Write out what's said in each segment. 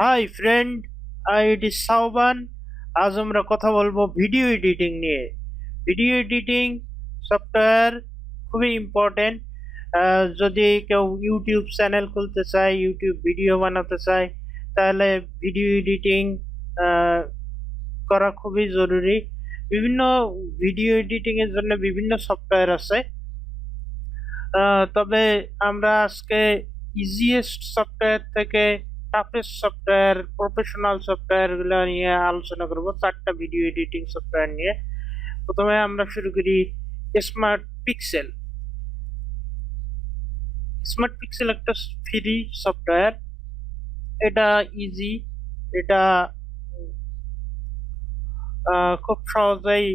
High friend, it is Sauban. আজ আমরা কথা বলবো ভিডিও এডিটিং নিয়ে। ভিডিও এডিটিং সফটওয়্যার খুবই ইম্পর্টেন্ট। যদি কেউ ইউটিউব চ্যানেল খুলতে চায়, ইউটিউব ভিডিও বানাতে চায়, তাহলে ভিডিও এডিটিং করা খুবই জরুরি। বিভিন্ন ভিডিও এডিটিং এর জন্য বিভিন্ন সফটওয়্যার আছে। তবে আমরা আজকে ইজিয়েস্ট সফটওয়্যার থেকে টাফেস্ট সফটওয়্যার, প্রফেশনাল সফটওয়্যার গুলো নিয়ে আলোচনা করব, চারটা ভিডিও এডিটিং সফটওয়্যার নিয়ে। প্রথমে আমরা শুরু করি স্মার্ট পিক্সেল। স্মার্ট পিক্সেল একটা ফ্রি সফটওয়্যার। এটা ইজি, এটা খুব সহজেই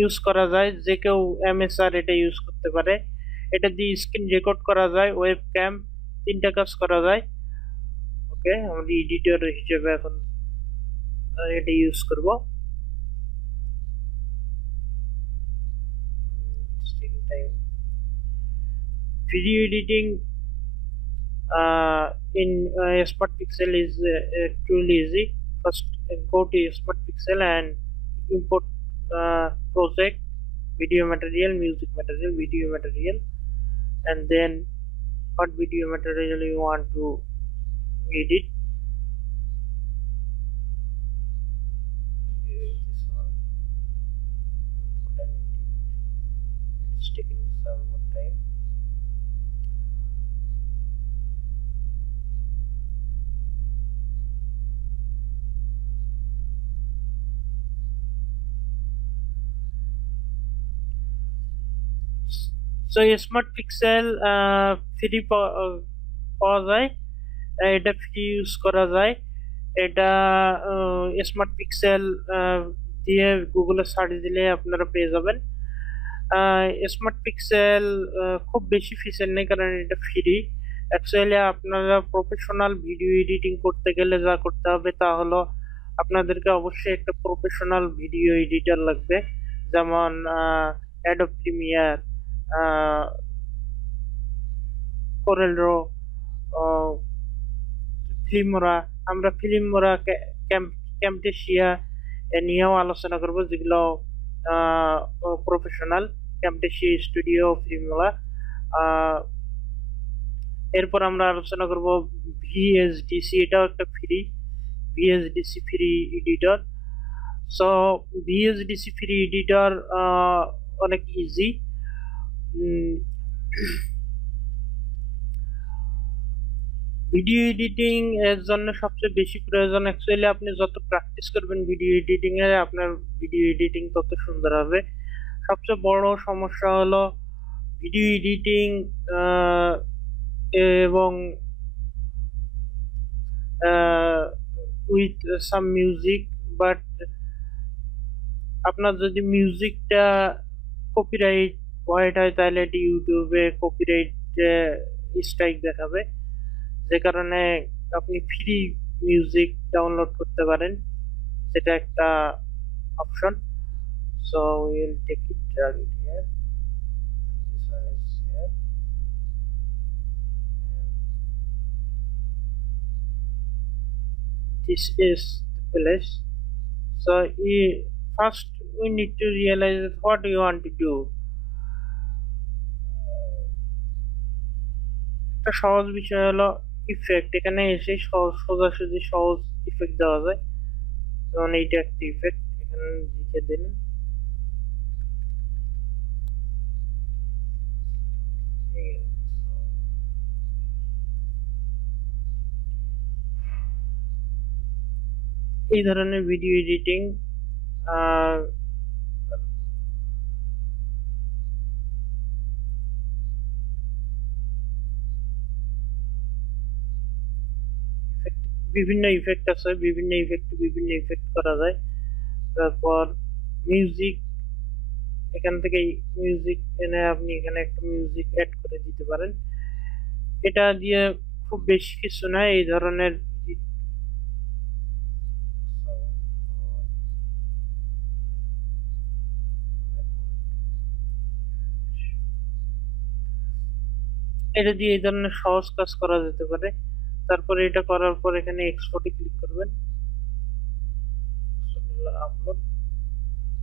ইউজ করা যায়, যে কেউ এমএসআর এটা ইউজ করতে পারে। এটা দিয়ে স্ক্রিন রেকর্ড করা যায়, ওয়েব ক্যাম, তিনটা কাজ করা যায়। ওকে, আমরা এডিটর হিসেবে এখন এটা ইউজ করব। Video editing in Smart Pixel is truly easy. First, go to Smart Pixel and import project, video material, music material, video material, and then what video material you want to edit. This one, import and edit. It's taking some more time. So smart pixel free পাওয়া যায়, এটা free use করা যায়। এটা smart pixel দিয়ে গুগলে সার্চ দিলে আপনারা পেয়ে যাবেন। স্মার্ট পিক্সেল খুব বেশি ফিচার নেই, কারণ এটা ফ্রি। অ্যাকচুয়ালি আপনারা প্রফেশনাল ভিডিও এডিটিং করতে গেলে যা করতে হবে তা হলো, আপনাদেরকে অবশ্যই একটা প্রফেশনাল ভিডিও এডিটর লাগবে, যেমন Adobe premier, Corel draw, Filmora. আমরা ফিল্মোরা, ক্যামটেসিয়া নিয়েও আলোচনা করব, যেগুলো প্রফেশনাল। ক্যামটেসিয়া স্টুডিও, ফিল্মোরা। এরপর আমরা আলোচনা করব ভিএসডিসি, এটাও একটা free. VSDC free editor. So VSDC free editor অনেক ইজি। ভিডিও এডিটিং এর জন্য সবচেয়ে বেশি প্রয়োজন, অ্যাকচুয়ালি আপনি যত প্র্যাকটিস করবেন ভিডিও এডিটিং এ, আপনার ভিডিও এডিটিং তত সুন্দর হবে। সবচেয়ে বড় সমস্যা হলো ভিডিও এডিটিং এবং উইথ সাম মিউজিক, বাট আপনার যদি মিউজিকটা কপিরাইট ভয়েড হয়, তাহলে এটি ইউটিউবে কপিরাইট স্ট্রাইক দেখাবে, যে কারণে আপনি ফ্রি মিউজিক ডাউনলোড করতে পারেন, যেটা একটা option. So will take it, drag it here, this one is here, and this is the place. So first we need to realize what you want to do. একটা সহজ বিষয় হলো ইফেক্ট। এখানে এসে সোজাসুজি সহজ ইফেক্ট দেওয়া যায়, যেমন এইটা একটা ইফেক্ট, এখানে লিখে দিন। এই ধরনের ভিডিও এডিটিং বিভিন্ন ইফেক্ট আছে, বিভিন্ন ইফেক্ট করা যায়। তারপর মিউজিক, এখান থেকে মিউজিক এনে আপনি এখানে একটা মিউজিক অ্যাড করে দিতে পারেন। এটা দিয়ে খুব বেশি কিছু না, এই ধরনের এটা দিয়ে এই ধরনের সহজ কাজ করা যেতে পারে। তারপরে এটা করার পর এখানে এক্সপোর্টে ক্লিক করবেন, আপলোড,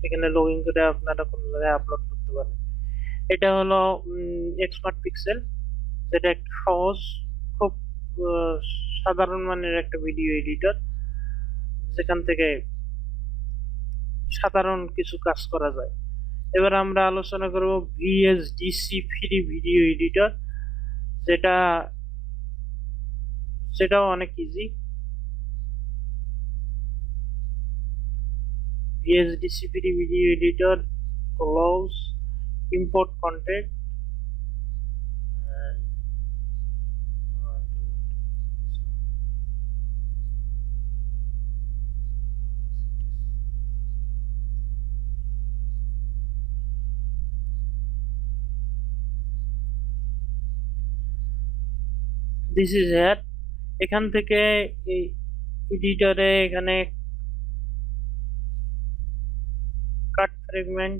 এখানে লগ ইন করে আপনারা কোনো জায়গায় আপলোড করতে পারেন। এটা হলো এক্সমার্ট পিক্সেল, যেটা একটা সহজ, খুব আহ, সাধারণ মানের একটা ভিডিও এডিটর, যেখান থেকে সাধারণ কিছু কাজ করা যায়। এবার আমরা আলোচনা করব ভিএসডিসি ফ্রি ভিডিও এডিটর, যেটা সেটাও অনেক easy. VSDC free video editor allows import content and this is here। এখান থেকে এই এডিটরে এখানে কাট ফ্রেগমেন্ট,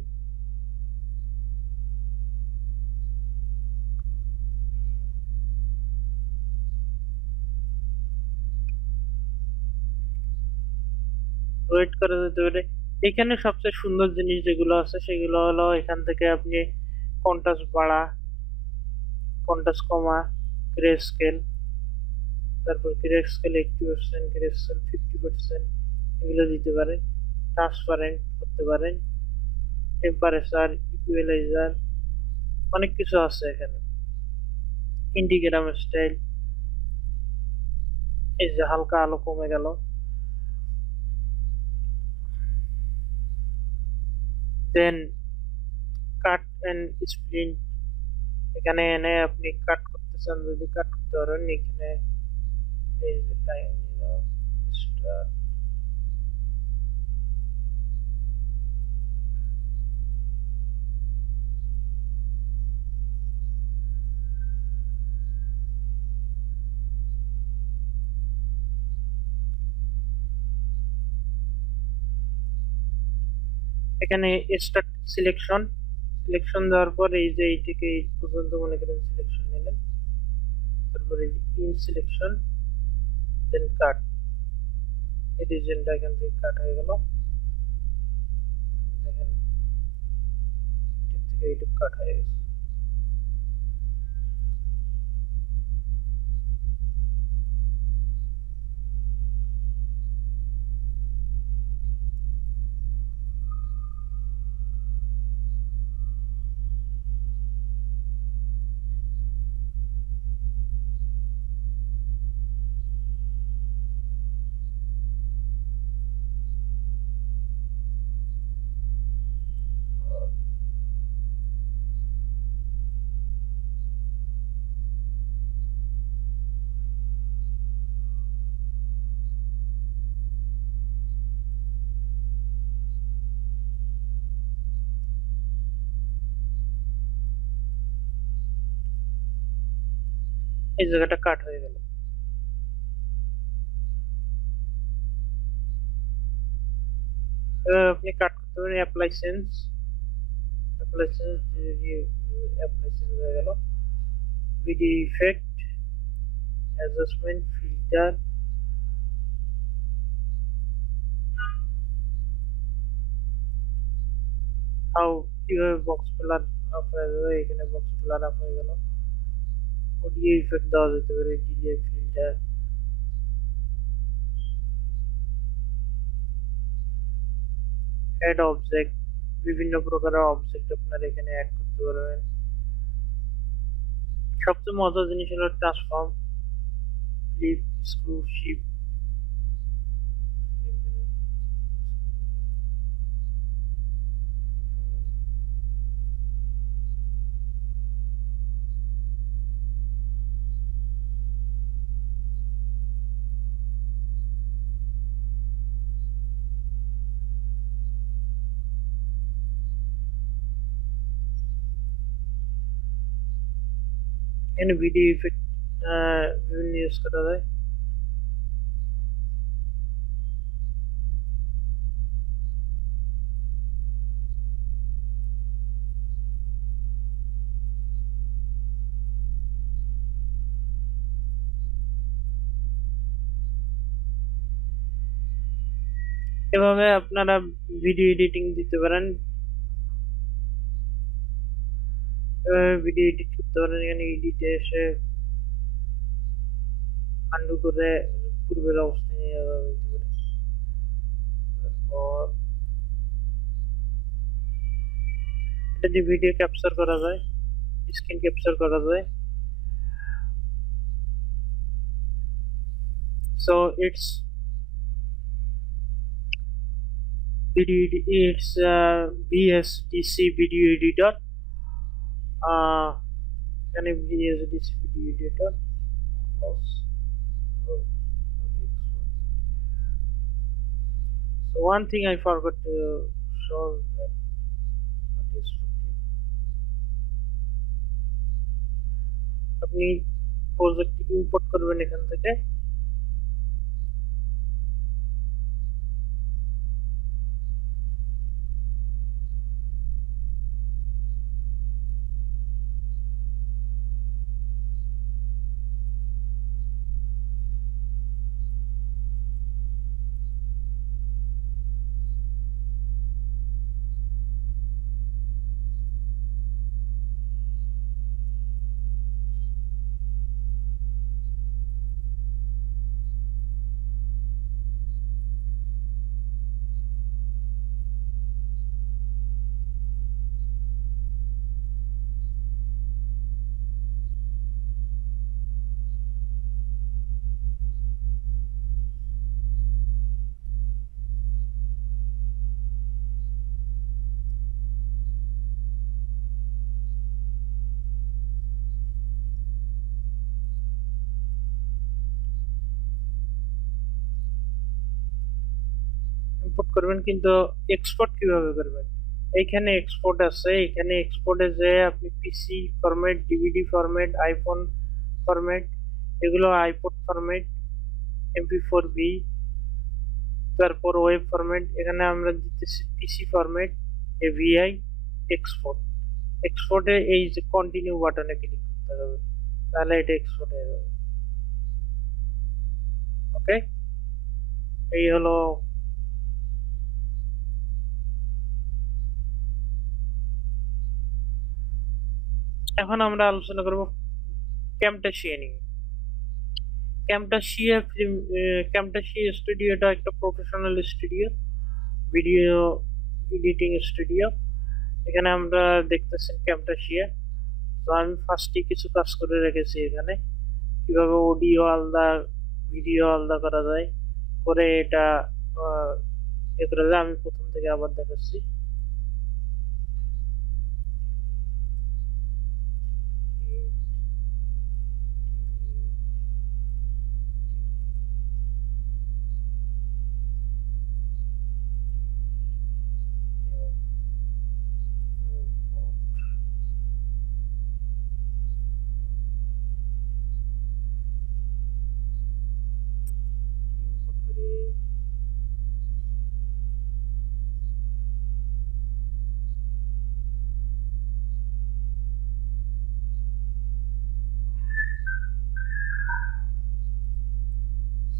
ওয়েট করা যেতে পারে। এখানে সবচেয়ে সুন্দর জিনিস যেগুলো আছে সেগুলো হলো এখান থেকে আপনি কন্ট্রাস্ট বাড়া, কন্ট্রাস্ট কমা, গ্রে স্কেল, তারপর গ্রে স্কেল 80%, গ্রে স্কেল 50%, এগুলো দিতে পারেন। ট্রান্সপারেন্ট করতে পারেন, টেম্পারেচার, ইকুয়ালাইজার, অনেক কিছু আছে এখানে। ইন্ডিগ্রাম স্টাইল, এই যে হালকা আলো কমে গেল। দেন কাট এন্ড স্প্লিন্ট, এখানে এনে আপনি কাট করতে চান, যদি কাট করতে পারেন এখানে। এই যে টাইম স্টার, এখানে স্টার্ট সিলেকশন, সিলেকশন দেওয়ার পর এই যে এই থেকে এই পর্যন্ত মনে করেন সিলেকশন নিলেন, তারপরে ইন সিলেকশন, দেন কাট, এই রিজনটা এখান থেকে কাট হয়ে গেল। দেখেন এটার থেকে এইটুকু কাট হয়ে গেছে। এই জায়গাটা কাট হয়ে গেল। এবার আপনি কাট করতে পারেন apply change, apply change, apply change হয়ে গেল। Video effect, adjustment, filter, how, কিভাবে বক্স ব্লার আপ হয়ে যাবে, এখানে বক্স ব্লার আপ হয়ে গেল। অডিও ইফেক্ট দেওয়া যেতে পারে, ডিলে, ফিল্টার, অ্যাড অবজেক্ট, বিভিন্ন প্রকারের অবজেক্ট আপনারা এখানে অ্যাড করতে পারবেন। সবচেয়ে মজার জিনিস হলো ট্রান্সফর্ম, ফ্লিপ, স্ক্রু, শিফট। এখানে ভিডিও ইফেক্ট বিভিন্ন ইউজ করা যায়। এভাবে আপনারা ভিডিও এডিটিং দিতে পারেন, এভাবে ভিডিও এডিট করতে পারেন। এখানে এডিটে এসে আন্ডু করে পূর্বের অবস্থায় নিয়ে যাওয়া যেতে পারে। তারপর এটা দিয়ে ভিডিও ক্যাপচার করা যায়, স্ক্রিন ক্যাপচার করা যায়। So it's VSDC video editor. এখানে VSDC video editor. Close. Oh, okay, so one thing I forgot to show that what is আপনি প্রজেক্ট ইম্পোর্ট করবেন এখান থেকে। ইম্পোর্ট করবেন, কিন্তু এক্সপোর্ট কিভাবে করবেন? এইখানে এক্সপোর্ট আছে, এখানে এক্সপোর্টে যে আপনি PC format, DVD format, iPhone format, এগুলো আইপড ফরম্যাট, MP4B, তারপর ওয়েব ফরম্যাট। এখানে আমরা দিতেছি পিসি ফরম্যাট, AVI, এক্সপোর্ট। এক্সপোর্টে এই যে কন্টিনিউ বাটনে ক্লিক করতে হবে, তাহলে এটা এক্সপোর্ট হয়ে যাবে। ওকে, এই হলো। এখন আমরা আলোচনা করব ক্যামটাশিয়া নিয়ে। ক্যামটাশিয়া স্টুডিওটা একটা professional studio, video editing studio. এখানে আমরা দেখতেছেন ক্যামটাশিয়া। তো আমি ফার্স্টে কিছু কাজ করে রেখেছি এখানে, কিভাবে অডিও আলাদা, ভিডিও আলাদা করা যায়, করে এটা এ করা যায়। আমি প্রথম থেকে আবার দেখাচ্ছি।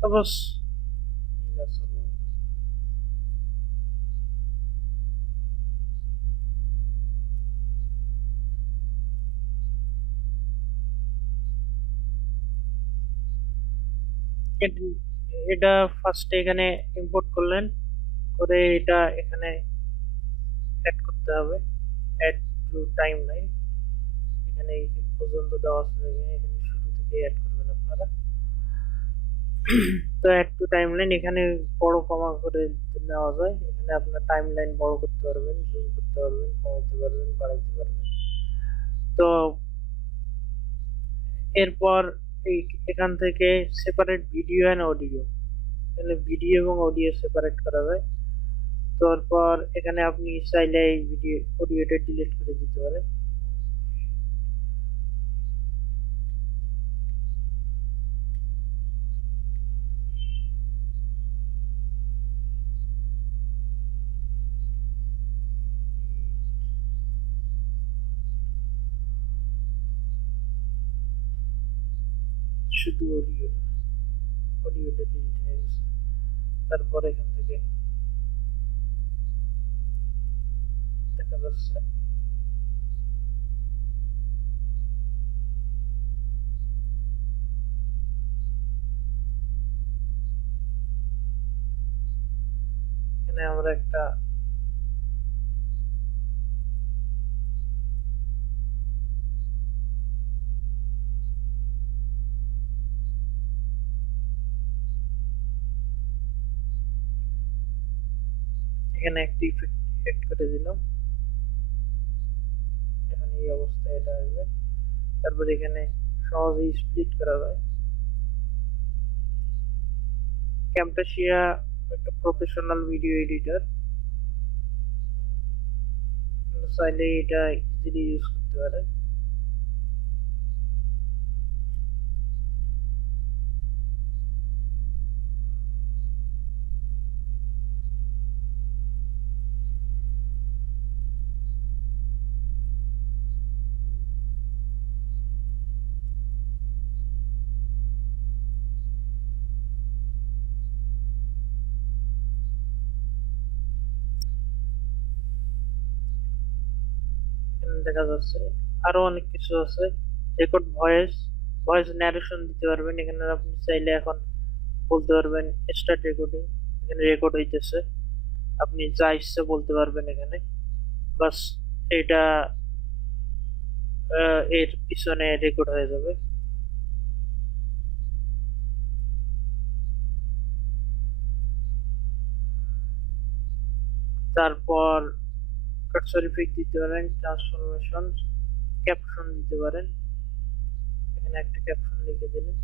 সাপোজ এটা ফার্স্টে এখানে ইম্পোর্ট করলেন, করে এটা এখানে অ্যাড করতে হবে। অ্যাড টু টাইমলাইন, এখানে এই পর্যন্ত দেওয়া আছে, এখানে শুরু থেকে অ্যাড করবেন আপনারা। তো অ্যাড টু টাইমলাইন এখানে বড় কমা করে নেওয়া যায়। এখানে আপনার টাইমলাইন বড় করতে পারবেন, জুম করতে পারবেন, কমাইতে পারবেন, বাড়াইতে পারবেন। তো এরপর এখান থেকে সেপারেট ভিডিও অ্যান্ড অডিও, এখানে ভিডিও এবং অডিও সেপারেট করা যায়। তারপর এখানে আপনি চাইলে এই ভিডিও অডিওটা ডিলিট করে দিতে পারেন। শুধু অডিওটা ডিলিট হয়ে গেছে। তারপর এখান থেকে দেখা যাচ্ছে। এখানে আমরা একটা ইফেক্ট এড করে দিলাম। এখানে এই অবস্থায় এটা আসবে। তারপর এখানে সহজেই স্প্লিট করা যায়। ক্যামটাসিয়া একটা প্রফেশনাল ভিডিও এডিটর, চাইলে এটা ইজিলি ইউজ করতে পারে। এখানে দেখা যাচ্ছে আরো অনেক কিছু আছে। রেকর্ড ভয়েস, ভয়েস ন্যারেশন দিতে পারবেন। এখানে আপনি চাইলে এখন বলতে পারবেন স্টার্ট রেকর্ডিং, এখানে রেকর্ড হইতেছে, আপনি যা ইচ্ছে বলতে পারবেন এখানে। বাস এটা এর পিছনে রেকর্ড হয়ে যাবে। তারপর কার্সর ইফেক্ট দিতে পারেন, ট্রান্সফরমেশন, ক্যাপশন দিতে পারেন। এখানে একটা ক্যাপশন লিখে দিলেন।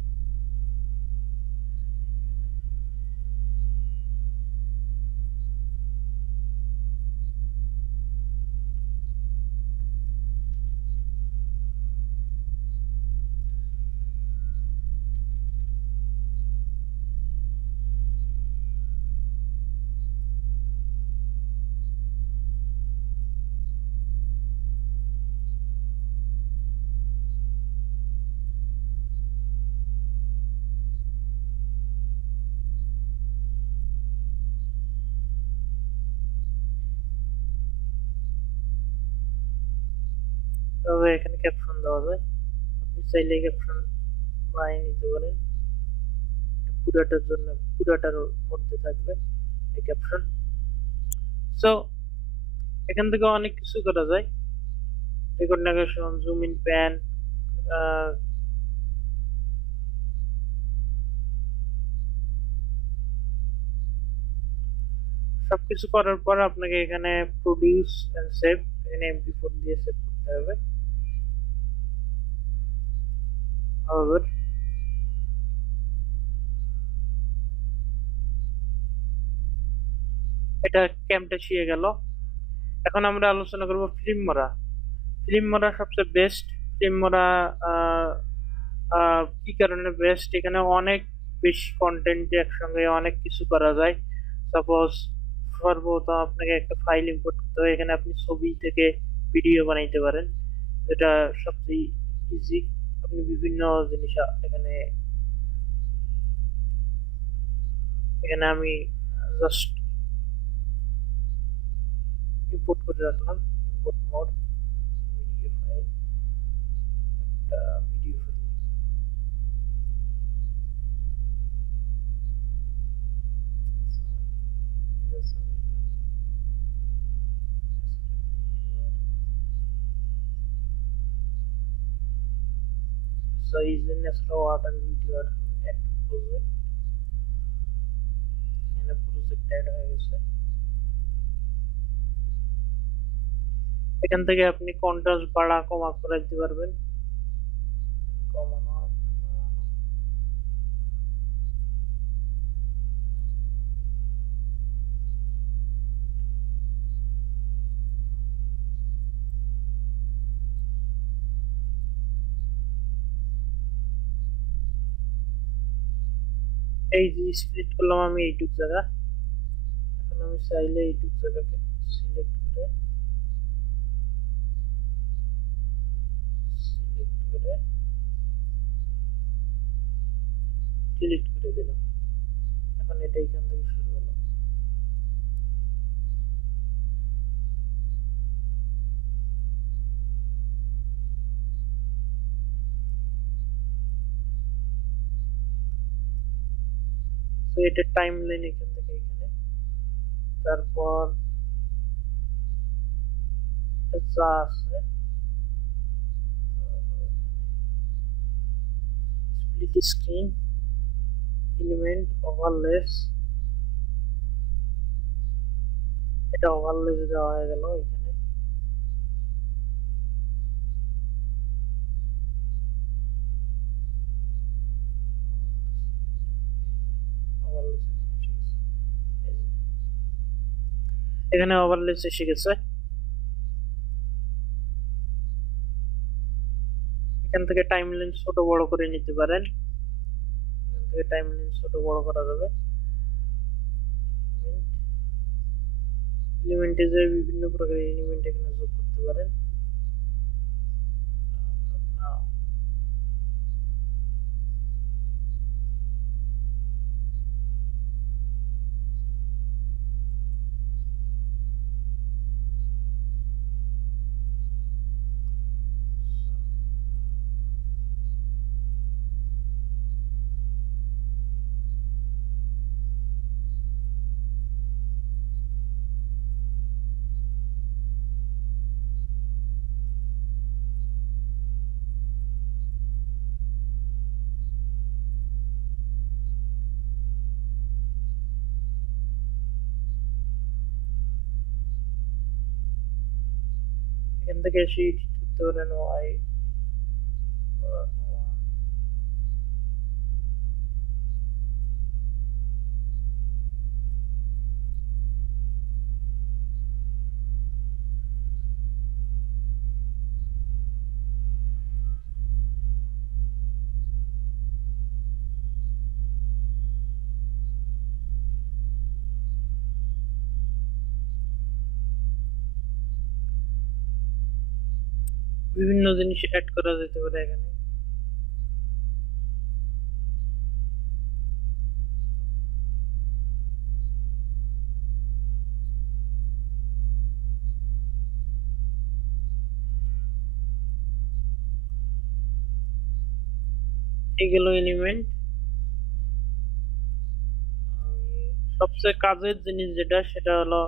তবে এখানে ক্যাপশন দেওয়া যায়, আপনি চাইলে ক্যাপশন বানিয়ে নিতে পারেন। পুরাটার জন্য, পুরাটার মধ্যে থাকবে এই ক্যাপশন। সো এখান থেকে অনেক কিছু করা যায়। Record negation, zoom in, pan, সবকিছু করার পর আপনাকে এখানে প্রডিউস এন্ড সেভ, এখানে MP4 দিয়ে সেভ করতে হবে। However, এটা ক্যামটাসিয়া গেল। এখন আমরা আলোচনা করব ফিল্মরা। ফিল্মরা সবচেয়ে বেস্ট। ফিল্মরা কি কারণে বেস্ট? এখানে অনেক বেশি কন্টেন্ট একসঙ্গে অনেক কিছু করা যায়। সাপোজ সর্বপ্রথম আপনাকে একটা ফাইল ইম্পোর্ট করতে হয়, এখানে আপনি ছবি থেকে ভিডিও বানাইতে পারেন, যেটা সবচেয়ে ইজি। আপনি বিভিন্ন জিনিস এখানে এখানে আমি জাস্ট ইম্পোর্ট করে রাখলাম, ইম্পোর্ট মোড ভিডিও ফাইল, একটা video file. So is the natural water video add to project, এখানে প্রজেক্ট অ্যাড হয়ে গেছে। এখান থেকে আপনি কন্ট্রাস্ট বাড়া কমা করে দিতে পারবেন, কমানো আপনি বাড়ানো। এই যে স্প্লিট করলাম আমি এইটুক জায়গা, এখন আমি চাইলে এইটুক জায়গাকে সিলেক্ট করে ডিলিট করে দিলাম। এখন এটা এখান থেকে শুরু হলো। তো এটা টাইম লাইন এখান থেকে এখানে, তারপর যা আছে স্প্লিট স্ক্রিন, এলিমেন্ট, ওভারলেস, এটা ওভারলেস দেওয়া হয়ে গেল এখানে। এখানে ওভারলেস এসে গেছে। এখান থেকে টাইমলাইন ছোট বড় করে নিতে পারেন, এখান থেকে টাইমলাইন ছোট বড় করা যাবে। এলিমেন্টে যে বিভিন্ন প্রকারের এলিমেন্ট এখানে যোগ করতে পারেন। এখান থেকে এসে এডিট করতে পারেন ওয়াই, বিভিন্ন জিনিস অ্যাড করা যেতে পারে এখানে। এগুলো এলিমেন্ট। সবচেয়ে কাজের জিনিস যেটা সেটা হলো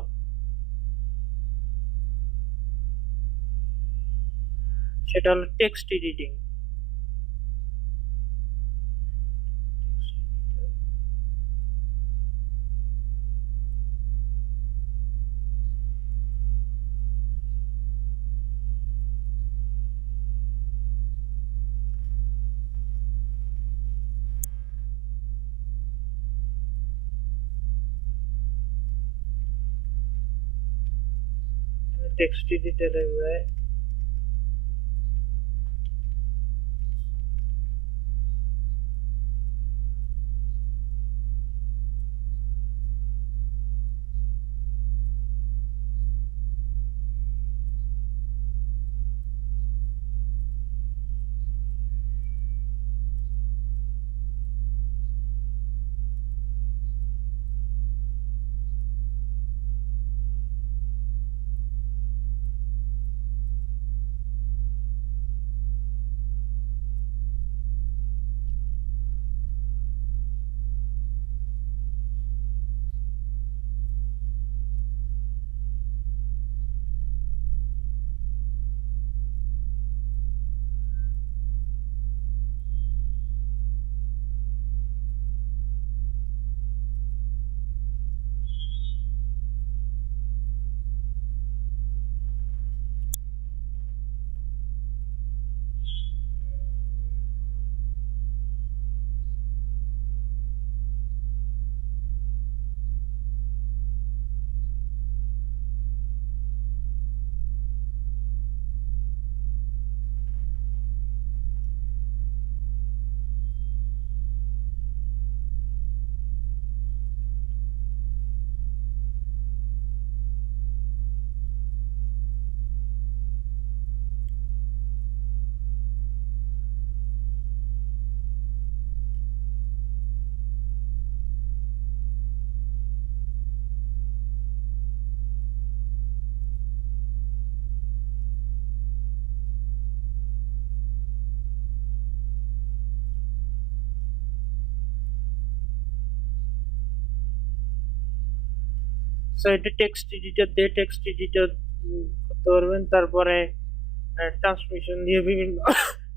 টেক্সট এডিটিং। টেক্সট এডিটর যায়, সো এটা টেক্সট এডিটর দিয়ে টেক্সট এডিটর করতে পারবেন। তারপরে ট্রান্সমিশন দিয়ে বিভিন্ন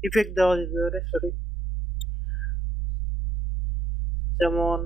ইফেক্ট দেওয়া যেতে পারে, সরি, যেমন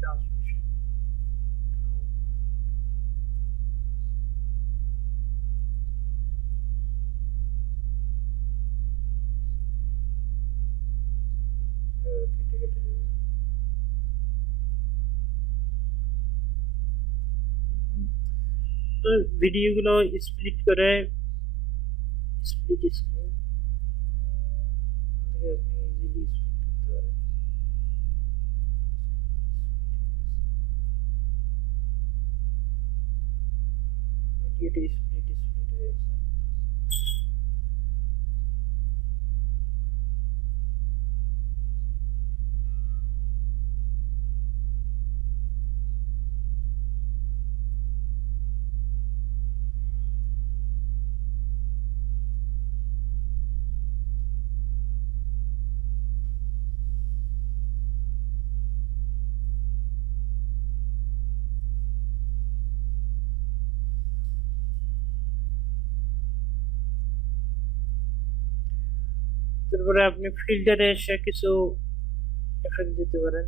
ট্রান্সমিশন। তো ভিডিওগুলো স্প্লিট করে স্প্লিট স্ক্রিন থেকে আপনি ইজিলি স্প্লিট করতে পারেন। ভিডিওটি স্প্লিট স্প্লিট হয়ে গেছে। তারপরে আপনি ফিল্টারে এসে কিছু এফেক্ট দিতে পারেন।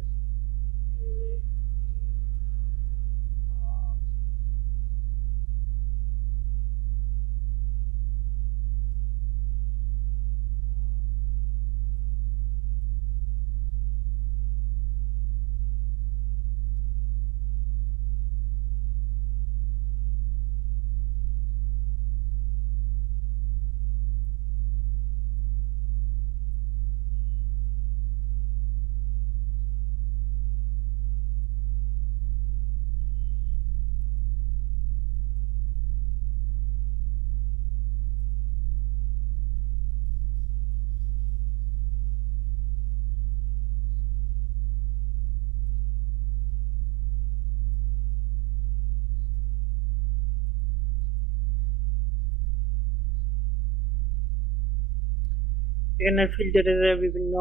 এখানে ফিল্টারে বিভিন্ন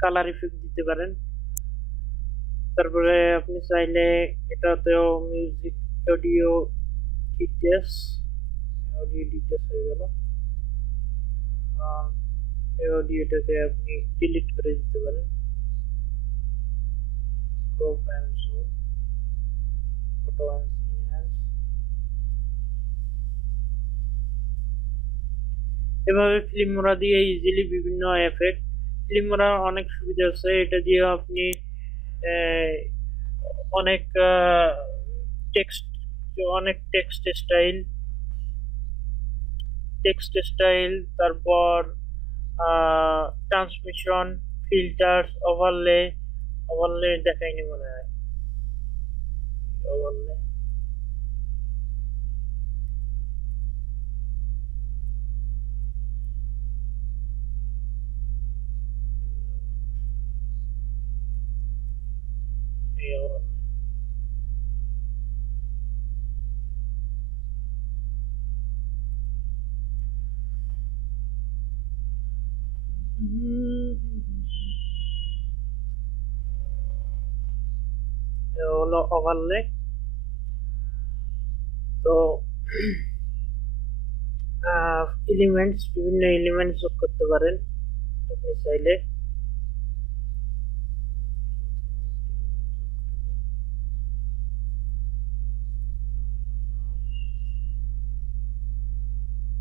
কালার ইফেক্ট দিতে পারেন। তারপরে আপনি চাইলে এটাতেও music, audio details, audio details হয়ে গেল। এই অডিওটাকে আপনি ডিলিট করে দিতে পারেন। Crop and zoom, photo and enhance. এভাবে ফিল্মোরা দিয়ে ইজিলি বিভিন্ন এফেক্ট, ফিল্মোরা অনেক সুবিধা আছে। এটা দিয়ে আপনি আহ, অনেক টেক্সট অনেক টেক্সট স্টাইল, তারপর ট্রান্সমিশন, ফিল্টার, ওভারলে দেখায়নি মনে হয়। ওভারলে এই overlay। ওভারলে। তো এলিমেন্টস, বিভিন্ন এলিমেন্টস যোগ করতে পারেন আপনি চাইলে।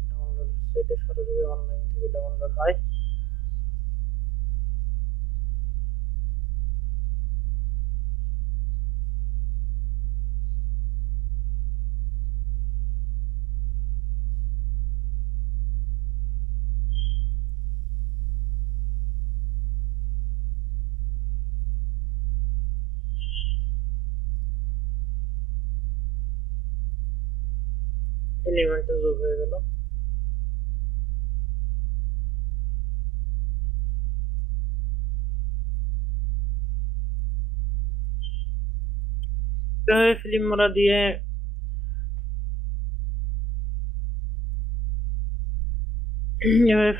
ডাউনলোড সাইটে সরাসরি অনলাইন থেকে ডাউনলোড হয়। এলিমেন্টে যোগ হয়ে গেল।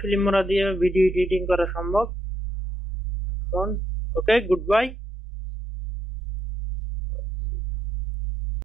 ফিল্মোরা দিয়ে ভিডিও এডিটিং করা সম্ভব এখন। ওকে, গুড বাই।